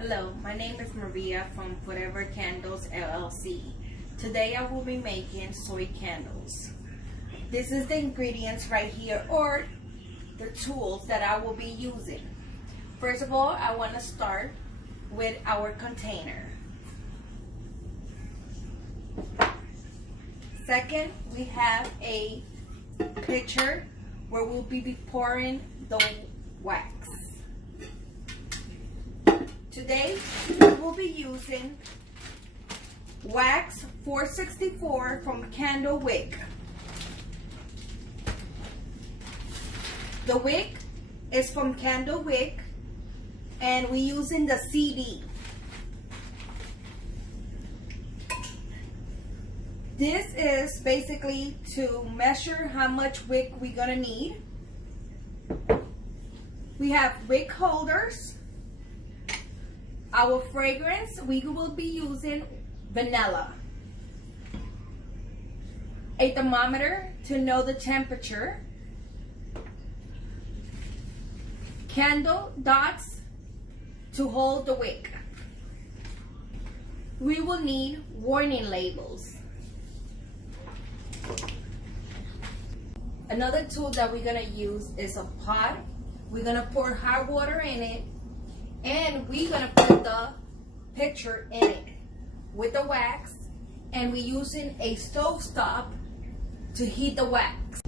Hello, my name is Maria from ForeverCandles LLC. Today I will be making soy candles. This is the ingredients right here, or the tools that I will be using. First of all, I want to start with our container. Second, we have a pitcher where we'll be pouring the wax. Today, we will be using wax 464 from Candle Wick. The wick is from Candle Wick, and we're using the CD. This is basically to measure how much wick we're gonna need. We have wick holders. Our fragrance, we will be using vanilla. A thermometer to know the temperature. Candle dots to hold the wick. We will need warning labels. Another tool that we're gonna use is a pot. We're gonna pour hot water in it, and we're gonna put the pitcher in it with the wax, and we're using a stovetop to heat the wax.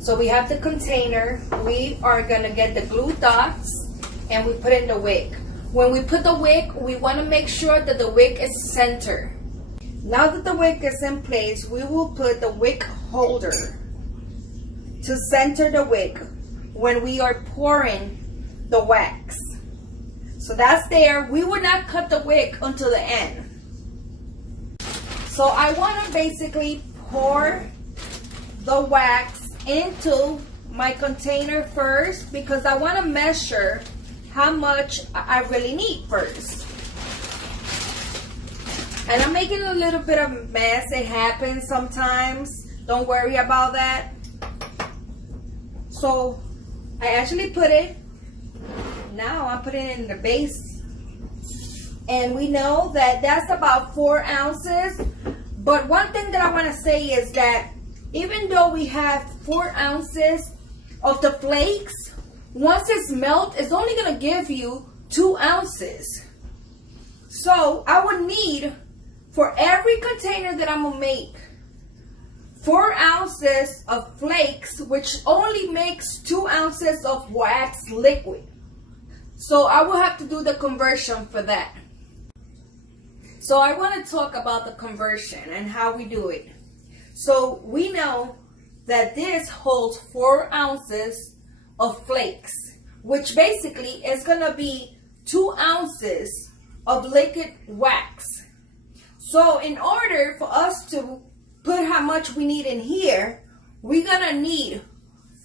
So we have the container. We are gonna get the glue dots and we put in the wick. When we put the wick, we wanna make sure that the wick is centered. Now that the wick is in place, we will put the wick holder to center the wick when we are pouring the wax. So that's there. We will not cut the wick until the end. So I want to basically pour the wax into my container first, because I want to measure how much I really need first. And I'm making a little bit of a mess. It happens sometimes. Don't worry about that. So I actually put it, now I'm putting it in the base. And we know that that's about 4 ounces. But one thing that I want to say is that even though we have 4 ounces of the flakes, once it's melted, it's only going to give you 2 ounces. So I would need, for every container that I'm going to make, 4 ounces of flakes, which only makes 2 ounces of wax liquid. So I will have to do the conversion for that. So I want to talk about the conversion and how we do it. So we know that this holds 4 ounces of flakes, which basically is going to be 2 ounces of liquid wax. So in order for us to put how much we need in here, we're going to need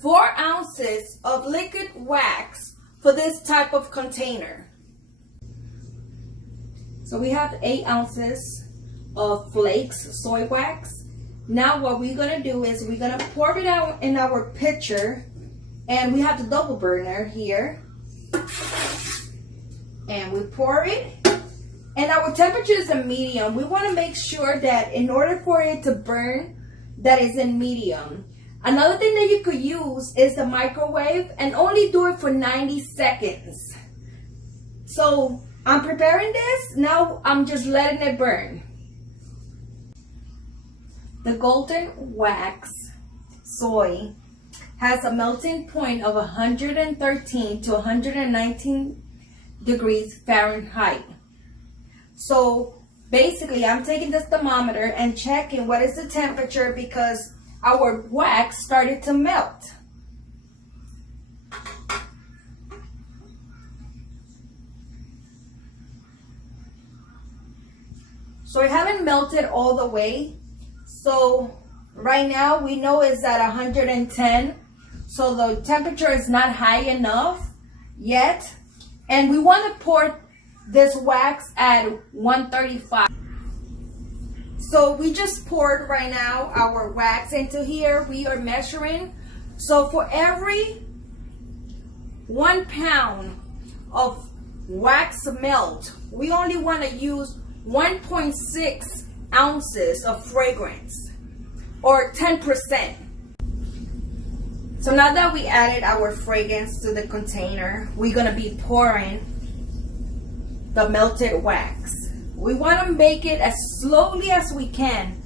4 ounces of liquid wax for this type of container. So we have 8 ounces of flakes, soy wax. Now what we're gonna do is we're gonna pour it out in our pitcher, and we have the double burner here. And we pour it, and our temperature is a medium. We wanna make sure that in order for it to burn, that is in medium. Another thing that you could use is the microwave, and only do it for 90 seconds. So I'm preparing this, now I'm just letting it burn. The golden wax soy has a melting point of 113 to 119 degrees Fahrenheit. So basically I'm taking this thermometer and checking what is the temperature, because our wax started to melt. So it haven't melted all the way. So right now we know it's at 110. So the temperature is not high enough yet. And we want to pour this wax at 135. So we just poured right now our wax into here. We are measuring. So for every 1 pound of wax melt. We only want to use 1.6 ounces of fragrance, or 10%. So now that we added our fragrance to the container, we're going to be pouring the melted wax. We want to make it as slowly as we can.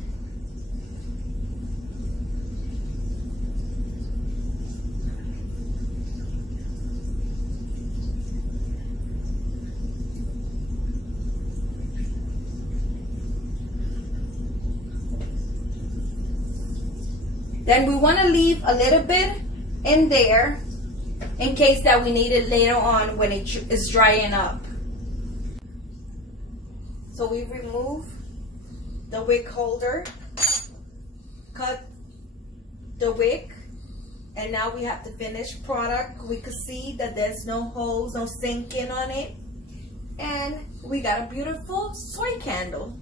Then we want to leave a little bit in there in case that we need it later on when it is drying up. So we remove the wick holder, cut the wick, and now we have the finished product. We could see that there's no holes, no sinking on it, and we got a beautiful soy candle.